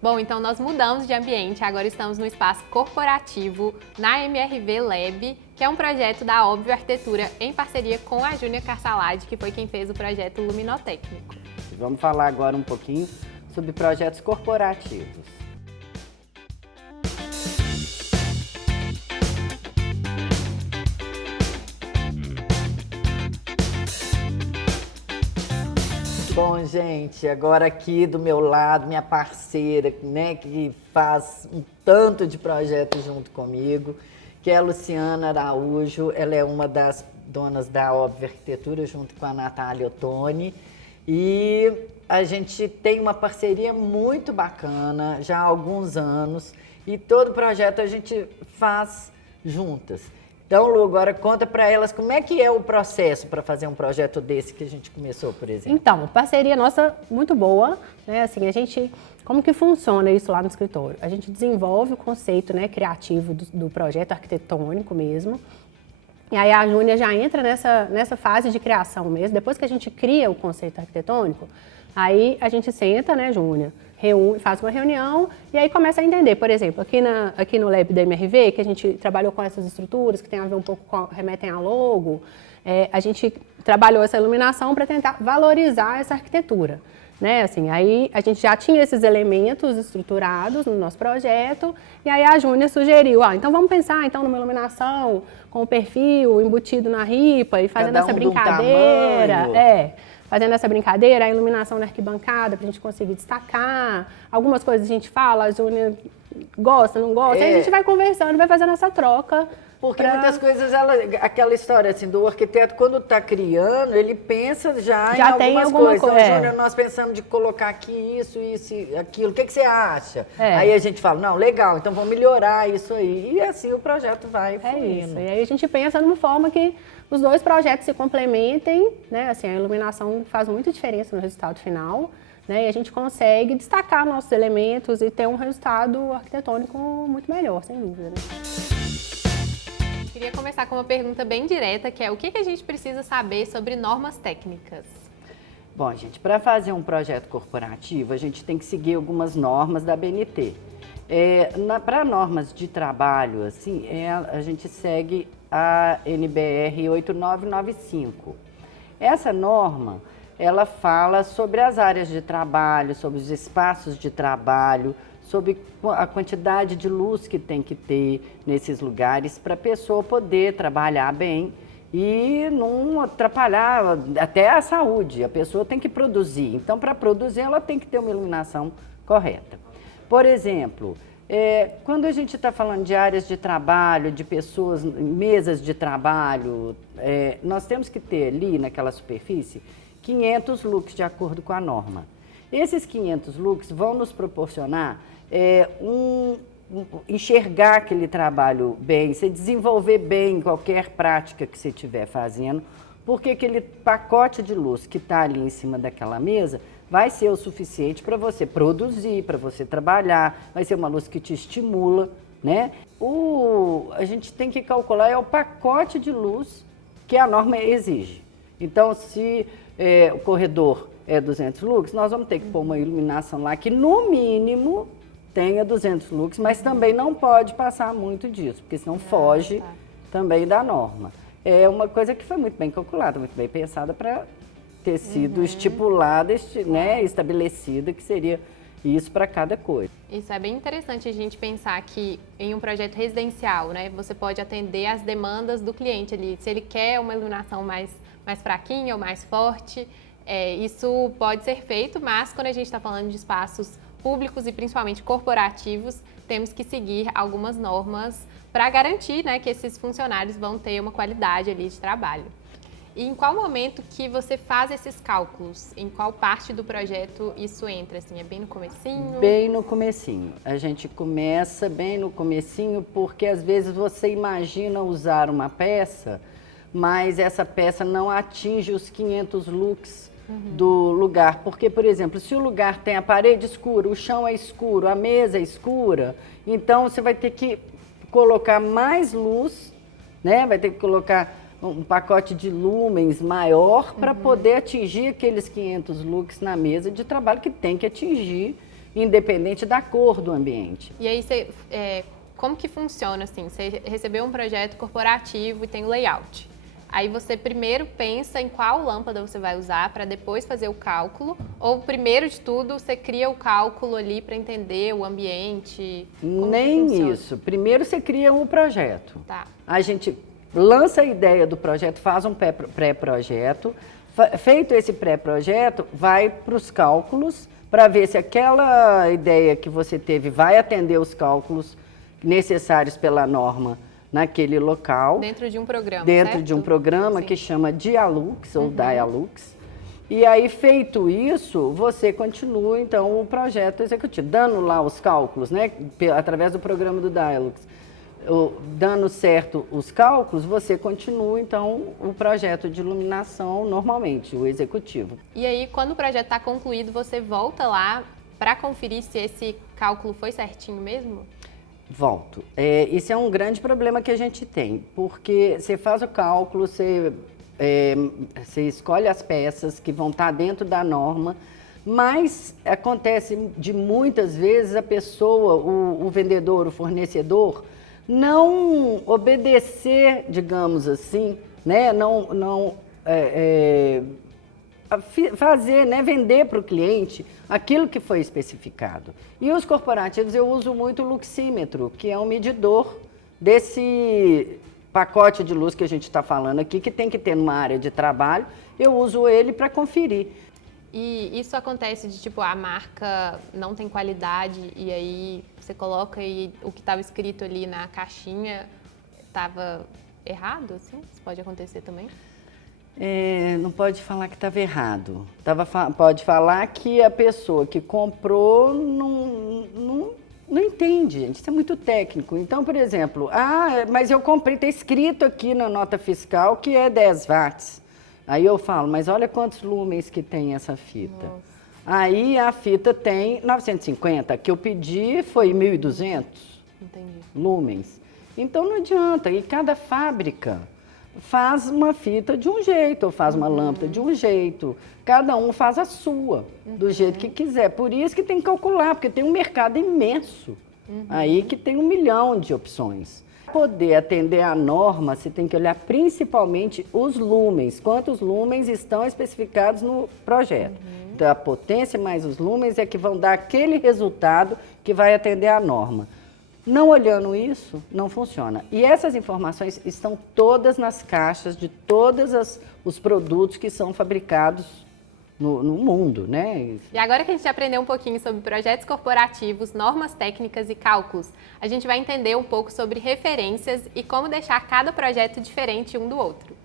Bom, então nós mudamos de ambiente, agora estamos no espaço corporativo, na MRV Lab, que é um projeto da Óbvio Arquitetura em parceria com a Júnia Carsalade, que foi quem fez o projeto Luminotécnico. Vamos falar agora um pouquinho sobre projetos corporativos. Bom, gente, agora aqui do meu lado, minha parceira, né, que faz um tanto de projetos junto comigo, que é a Luciana Araújo. Ela é uma das donas da Óbvio Arquitetura, junto com a Natália Ottoni. E a gente tem uma parceria muito bacana, já há alguns anos, e todo projeto a gente faz juntas. Então, Lu, agora conta para elas como é que é o processo para fazer um projeto desse que a gente começou, por exemplo. Então, parceria nossa muito boa, né? Assim, como que funciona isso lá no escritório? A gente desenvolve o conceito, né, criativo do projeto arquitetônico mesmo. E aí a Júnia já entra nessa fase de criação mesmo. Depois que a gente cria o conceito arquitetônico, aí a gente senta, né, Júnia, faz uma reunião e aí começa a entender. Por exemplo, aqui no Lab da MRV, que a gente trabalhou com essas estruturas que tem a ver um pouco remetem a logo, a gente trabalhou essa iluminação para tentar valorizar essa arquitetura. Né? Assim, aí a gente já tinha esses elementos estruturados no nosso projeto e aí a Júnia sugeriu, então vamos pensar então numa iluminação com o perfil embutido na ripa e fazendo essa brincadeira. Fazendo essa brincadeira, a iluminação da arquibancada para a gente conseguir destacar. Algumas coisas a gente fala, a Júnia gosta, não gosta, aí a gente vai conversando, vai fazendo essa troca. Porque muitas coisas, aquela história assim, do arquiteto, quando está criando, ele pensa já em algumas coisas. Então, Júnior, nós pensamos de colocar aqui isso, aquilo. O que você acha? Aí a gente fala, não, legal, então vamos melhorar isso aí. E assim o projeto vai fluindo. Isso. E aí a gente pensa numa forma que os dois projetos se complementem, né? Assim, a iluminação faz muita diferença no resultado final, né? E a gente consegue destacar nossos elementos e ter um resultado arquitetônico muito melhor, sem dúvida, né? Queria começar com uma pergunta bem direta, que é o que a gente precisa saber sobre normas técnicas? Bom, gente, para fazer um projeto corporativo, a gente tem que seguir algumas normas da ABNT. Para normas de trabalho, assim, a gente segue a NBR 8995. Essa norma, ela fala sobre as áreas de trabalho, sobre os espaços de trabalho, sobre a quantidade de luz que tem que ter nesses lugares para a pessoa poder trabalhar bem e não atrapalhar até a saúde. A pessoa tem que produzir. Então, para produzir, ela tem que ter uma iluminação correta. Por exemplo, quando a gente está falando de áreas de trabalho, de pessoas, mesas de trabalho, nós temos que ter ali, naquela superfície, 500 lux de acordo com a norma. Esses 500 lux vão nos proporcionar enxergar aquele trabalho bem, você desenvolver bem qualquer prática que você estiver fazendo, porque aquele pacote de luz que está ali em cima daquela mesa vai ser o suficiente para você produzir, para você trabalhar, vai ser uma luz que te estimula, né? A gente tem que calcular o pacote de luz que a norma exige. Então, se o corredor é 200 lux, nós vamos ter que pôr uma iluminação lá que, no mínimo, tenha 200 lux, mas também não pode passar muito disso, porque senão foge também da norma. É uma coisa que foi muito bem calculada, muito bem pensada para ter sido estipulada, né, estabelecida, que seria isso para cada coisa. Isso é bem interessante a gente pensar que em um projeto residencial, né, você pode atender às demandas do cliente ali, se ele quer uma iluminação mais fraquinha ou mais forte. Isso pode ser feito, mas quando a gente está falando de espaços públicos e principalmente corporativos, temos que seguir algumas normas para garantir, né, que esses funcionários vão ter uma qualidade ali de trabalho. E em qual momento que você faz esses cálculos? Em qual parte do projeto isso entra? Assim, é bem no comecinho? Bem no comecinho. A gente começa bem no comecinho porque às vezes você imagina usar uma peça, mas essa peça não atinge os 500 lux do lugar. Porque, por exemplo, se o lugar tem a parede escura, o chão é escuro, a mesa é escura, então você vai ter que colocar mais luz, né? Vai ter que colocar um pacote de lumens maior para poder atingir aqueles 500 lux na mesa de trabalho que tem que atingir independente da cor do ambiente. E aí, como que funciona assim? Você recebeu um projeto corporativo e tem o layout. Aí você primeiro pensa em qual lâmpada você vai usar para depois fazer o cálculo, ou primeiro de tudo você cria o cálculo ali para entender o ambiente? Nem isso. Primeiro você cria um projeto. Tá. A gente lança a ideia do projeto, faz um pré-projeto. Feito esse pré-projeto, vai para os cálculos para ver se aquela ideia que você teve vai atender os cálculos necessários pela norma naquele local. Dentro de um programa, Dentro certo? de um programa Sim. que chama Dialux ou Dialux. E aí, feito isso, você continua, então, o projeto executivo. Dando lá os cálculos, né, através do programa do Dialux, dando certo os cálculos, você continua, então, o projeto de iluminação normalmente, o executivo. E aí, quando o projeto está concluído, você volta lá para conferir se esse cálculo foi certinho mesmo? Volto. Isso é um grande problema que a gente tem, porque você faz o cálculo, você escolhe as peças que vão estar dentro da norma, mas acontece de muitas vezes a pessoa, o vendedor, o fornecedor, não obedecer, digamos assim, né? Fazer, né, vender para o cliente aquilo que foi especificado. E os corporativos eu uso muito o luxímetro, que é um medidor desse pacote de luz que a gente está falando aqui, que tem que ter numa área de trabalho, eu uso ele para conferir. E isso acontece de, tipo, a marca não tem qualidade e aí você coloca e o que estava escrito ali na caixinha estava errado, assim? Isso pode acontecer também? Não pode falar que estava errado. Pode falar que a pessoa que comprou não entende, gente. Isso é muito técnico. Então, por exemplo, mas eu comprei, está escrito aqui na nota fiscal que é 10 watts. Aí eu falo, mas olha quantos lumens que tem essa fita. Nossa. Aí a fita tem 950, que eu pedi foi 1.200 Entendi. lumens. Então não adianta, e cada fábrica faz uma fita de um jeito, ou faz uma lâmpada de um jeito. Cada um faz a sua, do jeito que quiser. Por isso que tem que calcular, porque tem um mercado imenso. Aí que tem 1 milhão de opções. Para poder atender a norma, você tem que olhar principalmente os lumens. Quantos lumens estão especificados no projeto. Então, a potência mais os lumens é que vão dar aquele resultado que vai atender a norma. Não olhando isso, não funciona. E essas informações estão todas nas caixas de todos os produtos que são fabricados no mundo, né? E agora que a gente aprendeu um pouquinho sobre projetos corporativos, normas técnicas e cálculos, a gente vai entender um pouco sobre referências e como deixar cada projeto diferente um do outro.